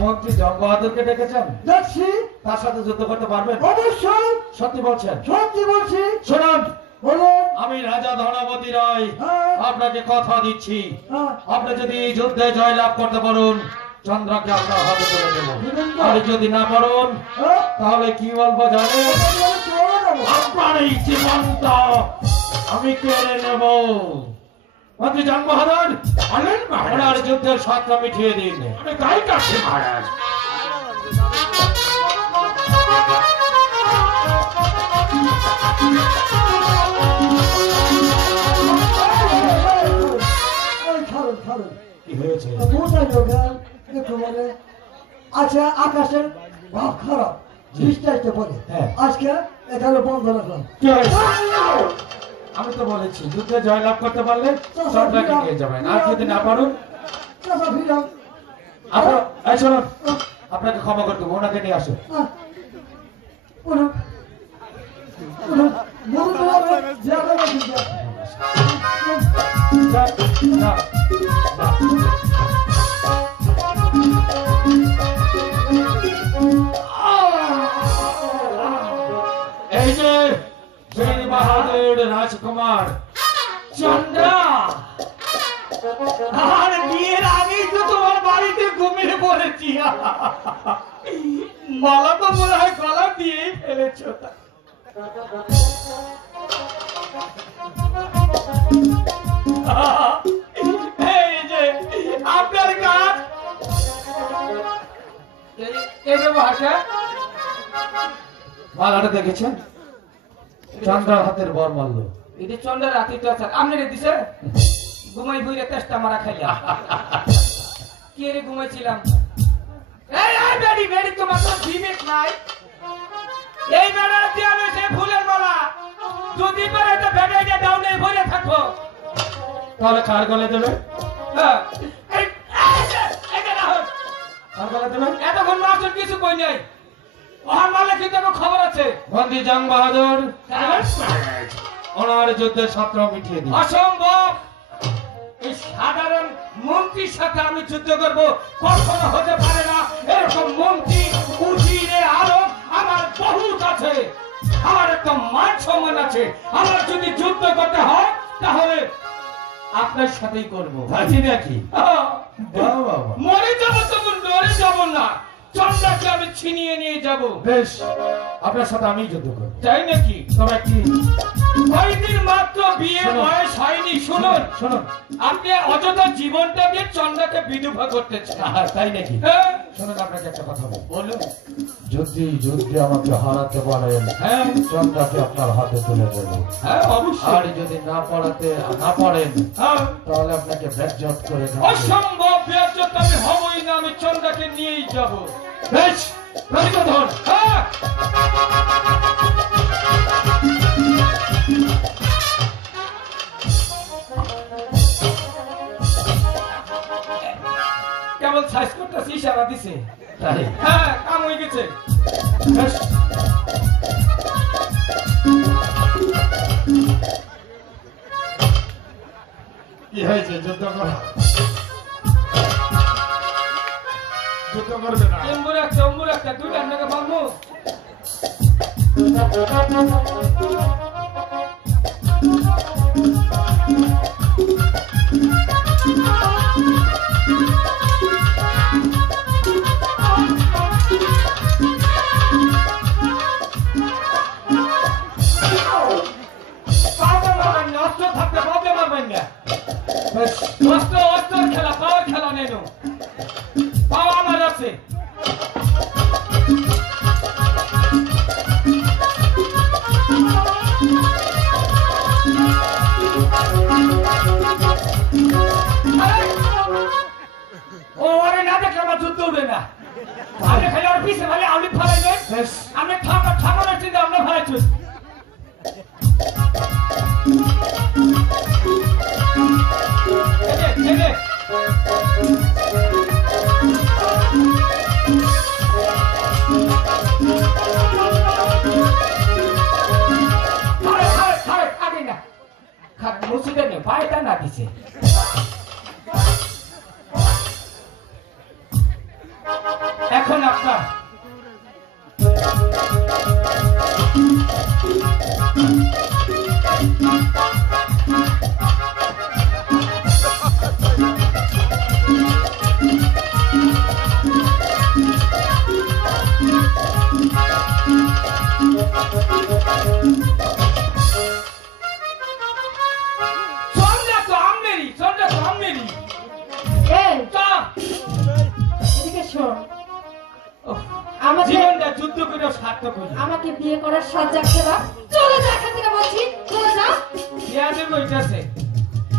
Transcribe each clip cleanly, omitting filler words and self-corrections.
মন্ত্রী জং বাহাদুরকে ডেকেছেন? দেখছি। তার সাথে যুদ্ধ করতে পারবেন? অবশ্যই। সত্যি বলছেন? সত্যি বলছি। শুনুন, বলুন। আমি রাজা ধনপতি রায় আপনাকে কথা দিচ্ছি, আপনি যদি যুদ্ধে জয়লাভ করতে পারেন চন্দ্রকে আপনার হাতে তুলে দেব। আর যদি না পারেন তাহলে কি বলবো জানেন? আপনার এই জীবনটা আমি কেড়ে নেব। মন্ত্রী জং বাহাদুর, ওনার যুদ্ধের সাতটা মিটিয়ে দিন। আমি তাই কাছে মহারাজ। কি হয়েছে? আচ্ছা, আকাশের ভাব খারাপ, বৃষ্টি আসতে পারে। আজকে এখানে বন্ধ রাখলাম। আমি তো বলেছি যুদ্ধে জয়লাভ করতে পারলে চন্দ্রকে নিয়ে যাবেন, আর যদি না পারেন শুনুন, আপনাকে ক্ষমা করতে হবে, ওনাকে নিয়ে আসুন। এই যে বীর বাহাদুর রাজকুমার চন্দ্রা, আর বিয়ের আগেই তো তোমার বাড়িতে ঘুমিয়ে পড়েছি। মালা তো মনে হয় গলা দিয়েই ফেলেছ। এই যে আপনার কাজ মালাটা দেখেছেন? চন্দ্রার হাতের বর মারল। এটা চন্দ্রের রাতে তো আপনাকে দিছে। ঘুমাই বইরে তেষ্টা মারা খাইলাম। কে রে ঘুমাইছিলাম? এই আই বেডি বেডি, তোমার তো বিবেক নাই। এই বেড়া দিয়ে আমি সে ফুলের মালা যদি পারে তো বেড়াইটা ডাউনে ভরে থাকো। তাহলে কার গলে দেবে? হ্যাঁ, এই এটা না হোক। কার গলে দেবে? এতক্ষণ মাস্টার কিছু কই নাই। ওহার মালে কিন্তু আমার খবর আছে। বন্দী জং বাহাদুর ওনার যুদ্ধের সাতটা মিটিয়ে দিন। অসম্ভব। এই সাধারণ মন্ত্রীর সাথে আমি যুদ্ধ করব কখনো হতে পারে না। এরকম মন্ত্রী উজিরে আলম আমার বহুত আছে। আমার একটা মান সম্মান আছে। আমার যদি যুদ্ধ করতে হয় তাহলে আপনার সাথেই করবো। ভাজি নাকি? মরে যাবো তবু নড়ে যাব না। চন্দ্রকে আমি ছিনিয়ে নিয়ে যাব। বেশ, আপনার সাথে আমি যুদ্ধ করব। তাই নাকি? তবে কি কয়েকদিন মাত্র বিয়ে বয়স হয়নি। শুনুন শুনুন, আপনি অযথা জীবনটা দিয়ে চন্দ্রকে বিধবা করতেছেন। তাই নাকি? হ্যাঁ, শুনুন, আপনাকে একটা কথা বলবো। বলুন। যদি যুদ্ধে আমাকে হারাতে পারেন হ্যাঁ, চন্দ্রকে আপনার হাতে তুলে দেবো। হ্যাঁ অবশ্যই। আর যদি না পারেন হ্যাঁ, তাহলে আপনাকে বেজ্জত করে দেব। অসম্ভব বেয়াজ্জত আমি হবই না। আমি চন্দ্রকে নিয়েই যাব। বেশ, প্রতিবোধন। হ্যাঁ, কেবল সাইজ করতেছি, ইশারা দিছে। তাই? হ্যাঁ, কাম হয়ে গেছে। বেশ, কি হয়েছে? যুদ্ধ করবে না? এম্বুর একটা দুইটা আপনাকে বলবো। আপনি খালি আর পিছে ভালে আউলি ফালাইবেন বেশ আপনি ঠাকুরের চিন্তা আপনি ফালাইছেন এই যে আগে না খাট মুসিদে নে পায়টা না দিছে এখন আপনার এই তা এদিকে শোন আমাকে জীবনটা যুদ্ধ করে সার্থক হয়ে আমাকে বিয়ে করার সাজ যাচ্ছে না চলে যা এখান থেকে বলছি চলে যা বিয়া দিয়ে বইতেছে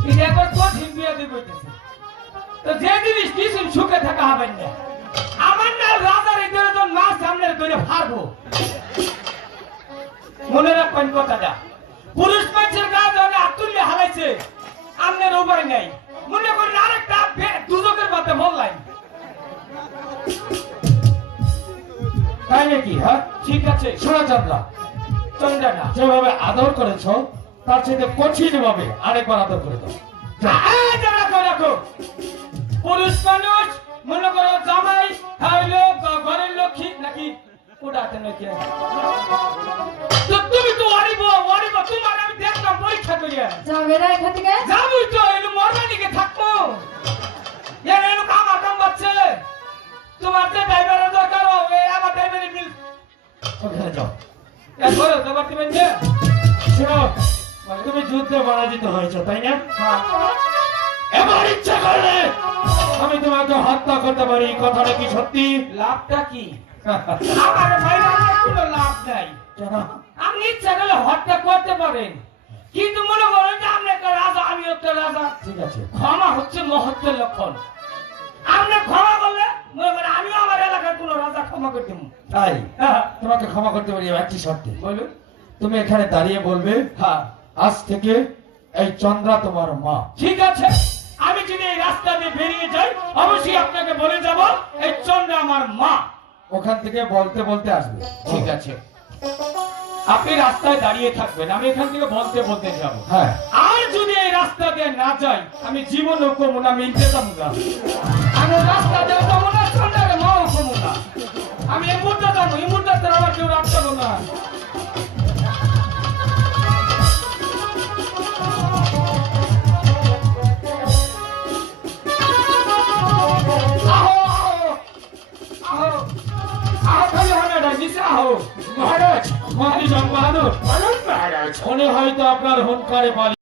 এটা একবার কঠিন বিয়া দিয়ে বইতেছে তো যে জিনিস কিছু সুখে থাকা হবে না আমার না রাজার এই ধরে তো না সামনে ধরে ফাড়বো মনে রাখবেন কথাটা পুরুষ মানুষের গা ধরে আতুল্য হালাইছে আমনের উপায় নাই মনে করেন আরেকটা দুজকের মধ্যে বললাই তাই নাকি? হ্যাঁ, ঠিক আছে শোনা চন্দ্রা, চন্দ্রা না যেভাবে আদর করেছ তার সাথে কঠিন ভাবে আরেকবার আদর করে দাও। যাও। রাখো পুরুষ মানুষ মনে করো জামাই হইলো ঘরের লক্ষ্মী নাকি ওটাতে নাকি তো তুমি তো ওয়ারিব তোমার আমি দেখলাম পরীক্ষা করিয়া যাবে না এখান থেকে যাবই তো এলো মরবার দিকে থাকবো এর এলো কাম বাচ্চে তোমার যে ড্রাইভারের দরকার হবে আমার ড্রাইভারের বিল ওখানে যাও। এরপরে তোমার দিবেন যে শোনো, তুমি যুদ্ধে পরাজিত হয়েছ তাই না? এবার ইচ্ছা করলে আমি তোমাকে হত্যা করতে পারি, কথাটা কি সত্যি? লাভটা কি আমার মাইরা কোনো লাভ নাই কেন? আপনি ইচ্ছা করলে হত্যা করতে পারেন কিন্তু মনে করেন যে আপনি একটা রাজা আমি একটা রাজা ঠিক আছে, ক্ষমা হচ্ছে মহত্বের লক্ষণ আপনি ক্ষমা করলে মনে করেন আমিও আমার এলাকার কোন রাজা ক্ষমা করে দেবো তাই তোমাকে ক্ষমা করতে পারি একটি শর্তে। বলুন তুমি এখানে দাঁড়িয়ে বলবে, হ্যাঁ আজ থেকে এই চন্দ্রা তোমার মা। ঠিক আছে আমি যদি এই রাস্তা দিয়ে বেরিয়ে যাই অবশ্যই আপনাকে বলে যাব এই চন্দ্রা আমার মা ওখান থেকে বলতে বলতে আসবে। ঠিক আছে আপনি রাস্তায় দাঁড়িয়ে থাকবেন আমি এখান থেকে বলতে বলতে যাব হ্যাঁ, আর যদি এই রাস্তা দিয়ে না যাই আমি জীবনও কমু না মিলতে যাবো না আমি রাস্তা দিয়ে যাবো না চন্দ্রের মাও কমু না আমি এই মুহূর্তে যাবো এই মুহূর্তে আমার কেউ রাখতে না মহারাজ, মহারাজ, মহারাজ, উনি হয়তো আপনার হুঙ্কারে পালিয়ে